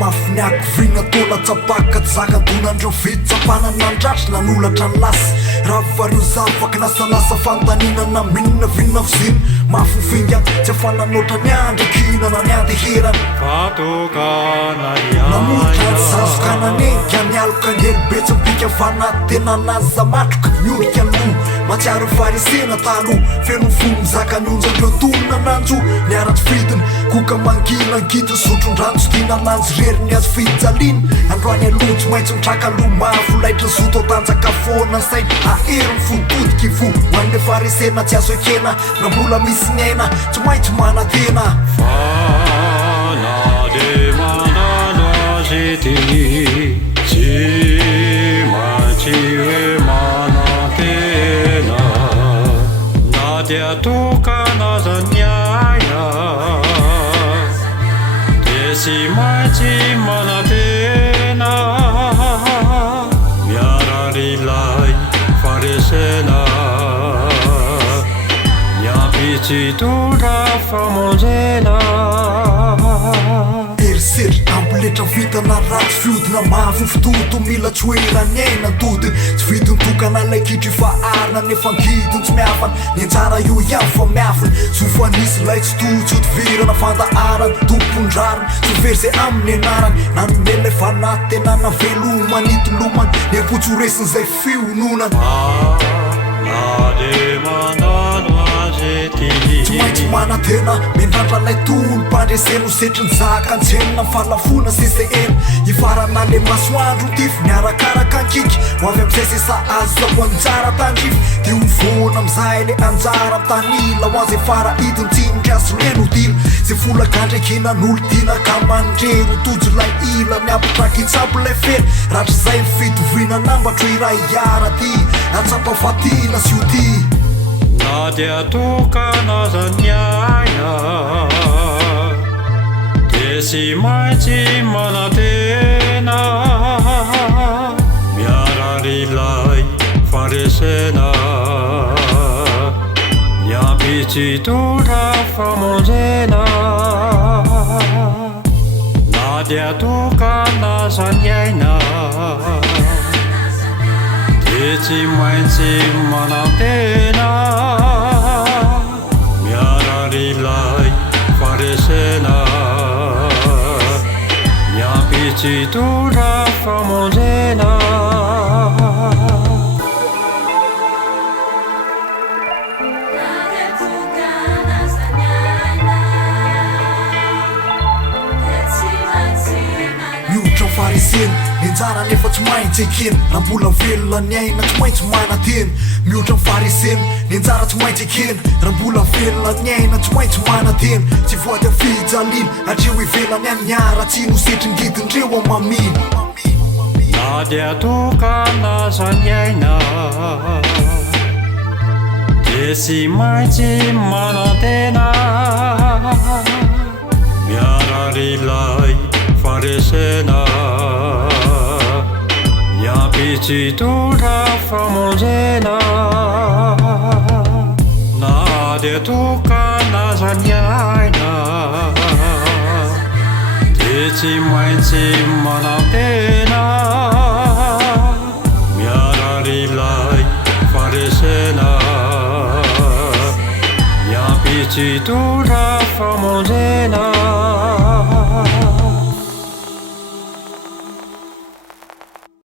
mafiniako vina tola tsapaka zakadonandreo fitsapana nandratra nanolatra ny lasy raha vareo zavaka nasanasa fantaninana minina vinina fiziny mafofinga tsy afananoatra ny andrakinana ny andeherana namotra ny zazokananenka mialoka ny helibetsympika fanatena naza matroka miolika no matsiaro farisena talo feno fo mizaka ny onjandreo tonona nanjo niara-tsy fidiny koka mangina ngita sotron-dranjo tina lanjo reriny azo fijaliana androany alonjo maitso mitraka lo mavo laitra zoto tanjaka foana saina aheriny fotodiky vo hoan'le farisena tsy azo ekena na mbola misy ny aina tsy maitso manantena de manano azy ty tsy maintsy hoe manantena na dia tokana zany aia de sy maintsy manantena miararilay farisena miampitsy tora famonjena erisery amboletra vitana ratsy fiodina mavo fitoto mila tsy hoerany aina todiny tsy vidiny tokana laikitry fa arina nefa ngidiny tsy miafana ny anjara io ihany fa miafiny sofanisy lay tsy totsoto virana fandaharany tompondrariny tsy very zay amin'ny anarany nanomela fanatenana velomanitolomany ny ampotsoresiny zay fiononany de manano azy ty tsy maintsy manantena mendrandra lay tolo mpandreseno setriny zaka antsenina mifalafona sese ena ifarana le masoandro tify miarakaraka ankiky ho avy amizay sesa azo ho anjara tandrify de hovona amizay le anjara amtanila ho azay fara idiny tsinitry azo leno dila zay folakandrekinan'olo tina ka mandrero tojo lay ila ny ampitraky itsabo lay fery ratry zay mifitovina nambatro iray iara ty atsapa fatina sy io ty na dia tokana zany aia de sy maintsy manantena miararilay farisena miampitsy tora famonjena na dia tokana zany aina de tsy maintsy manantena miararilay farisena miampitsy tora famonjena miodra farisena ninjara nefa tsy maintsy ekena raha mbola velona ny aina tsy maintsy manantena miodra ny farisena ninjara tsy maintsy ekena raha mbola velona ny aina tsy maintsy manantena tsy voady afijaliana atreo ivelany any niara tsy nosetry ngidindreo amamina na dia tokana zany aina de sy maintsy manantena miararilay farisena miampitsy tora famonjena na dia tokana zany aina de tsy maintsy manantena miararilay farisena miampitsy tora famonjena